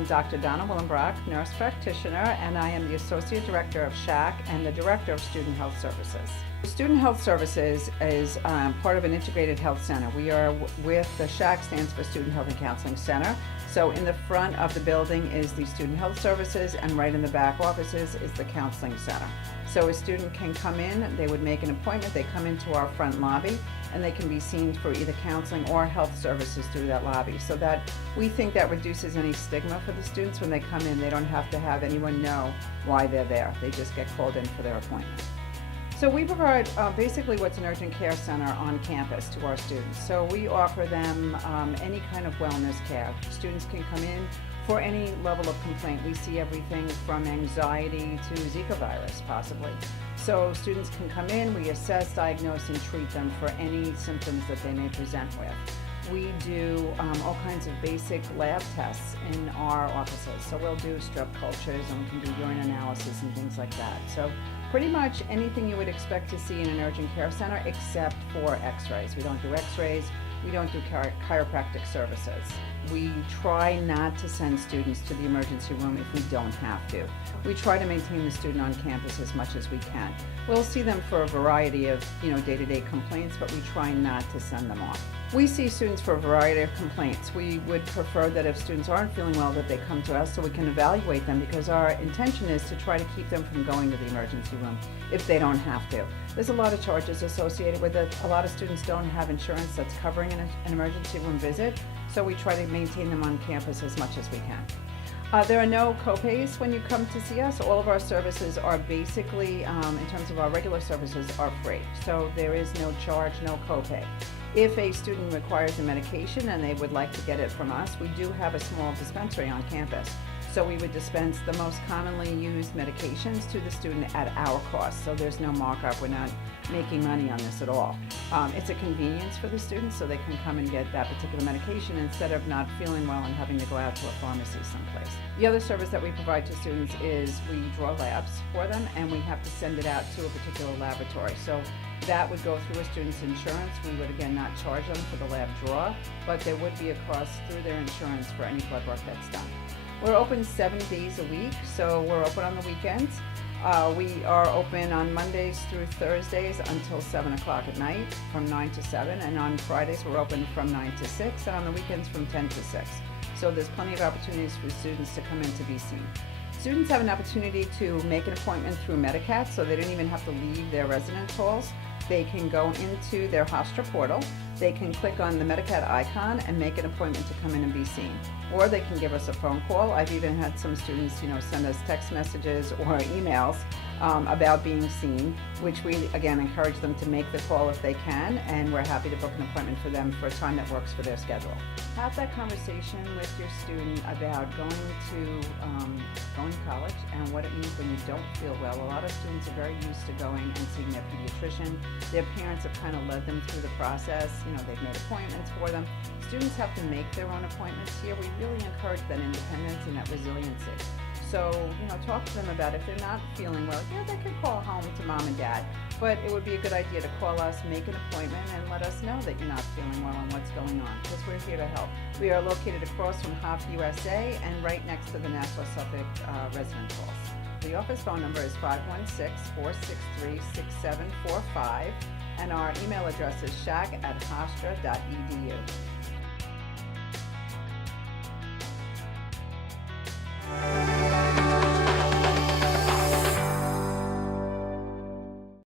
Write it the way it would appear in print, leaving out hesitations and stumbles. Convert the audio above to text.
am Dr. Donna Willenbrock, nurse practitioner, and I am the Associate Director of SHACC and the Director of Student Health Services. Student Health Services is part of an integrated health center. We are with the SHACC, stands for Student Health and Counseling Center. So in the front of the building is the Student Health Services, and right in the back offices is the Counseling Center. So a student can come in, they would make an appointment, they come into our front lobby, and they can be seen for either counseling or health services through that lobby. So that we think that reduces any stigma for the students when they come in. They don't have to have anyone know why they're there. They just get called in for their appointment. So we provide basically what's an urgent care center on campus to our students. So we offer them any kind of wellness care. Students can come in for any level of complaint. We see everything from anxiety to Zika virus, possibly. So students can come in, we assess, diagnose, and treat them for any symptoms that they may present with. We do all kinds of basic lab tests in our offices. So we'll do strep cultures, and we can do urine analysis and things like that. So pretty much anything you would expect to see in an urgent care center except for x-rays. We don't do x-rays, we don't do chiropractic services. We try not to send students to the emergency room if we don't have to. We try to maintain the student on campus as much as we can. We'll see them for a variety of day-to-day complaints, but we try not to send them off. We see students for a variety of complaints. We would prefer that if students aren't feeling well that they come to us so we can evaluate them, because our intention is to try to keep them from going to the emergency room if they don't have to. There's a lot of charges associated with it. A lot of students don't have insurance that's covering an emergency room visit, so we try to maintain them on campus as much as we can. There are no co-pays when you come to see us. All of our services are basically, in terms of our regular services, are free. So there is no charge, no co-pay. If a student requires a medication and they would like to get it from us, we do have a small dispensary on campus. So we would dispense the most commonly used medications to the student at our cost. So there's no markup. We're not making money on this at all. It's a convenience for the students, so they can come and get that particular medication instead of not feeling well and having to go out to a pharmacy someplace. The other service that we provide to students is we draw labs for them, and we have to send it out to a particular laboratory. So that would go through a student's insurance. We would again not charge them for the lab draw, but there would be a cost through their insurance for any blood work that's done. We're open 7 days a week, so we're open on the weekends. We are open on Mondays through Thursdays until 7 o'clock at night, from 9 to 7, and on Fridays we're open from 9 to 6, and on the weekends from 10 to 6. So there's plenty of opportunities for students to come in to be seen. Students have an opportunity to make an appointment through Medicat, so they don't even have to leave their residence halls. They can go into their Hofstra portal, they can click on the Medicat icon and make an appointment to come in and be seen. Or they can give us a phone call. I've even had some students, send us text messages or emails about being seen, which we, again, encourage them to make the call if they can, and we're happy to book an appointment for them for a time that works for their schedule. Have that conversation with your student about going to college and what it means when you don't feel well. A lot of students are very used to going and seeing their pediatrician. Their parents have kind of led them through the process. They've made appointments for them. Students have to make their own appointments here. We really encourage that independence and that resiliency. So, talk to them about if they're not feeling well, they could call home to mom and dad. But it would be a good idea to call us, make an appointment, and let us know that you're not feeling well and what's going on, because we're here to help. We are located across from Hof USA and right next to the Nassau Suffolk residence halls. The office phone number is 516-463-6745, and our email address is shacc@hofstra.edu.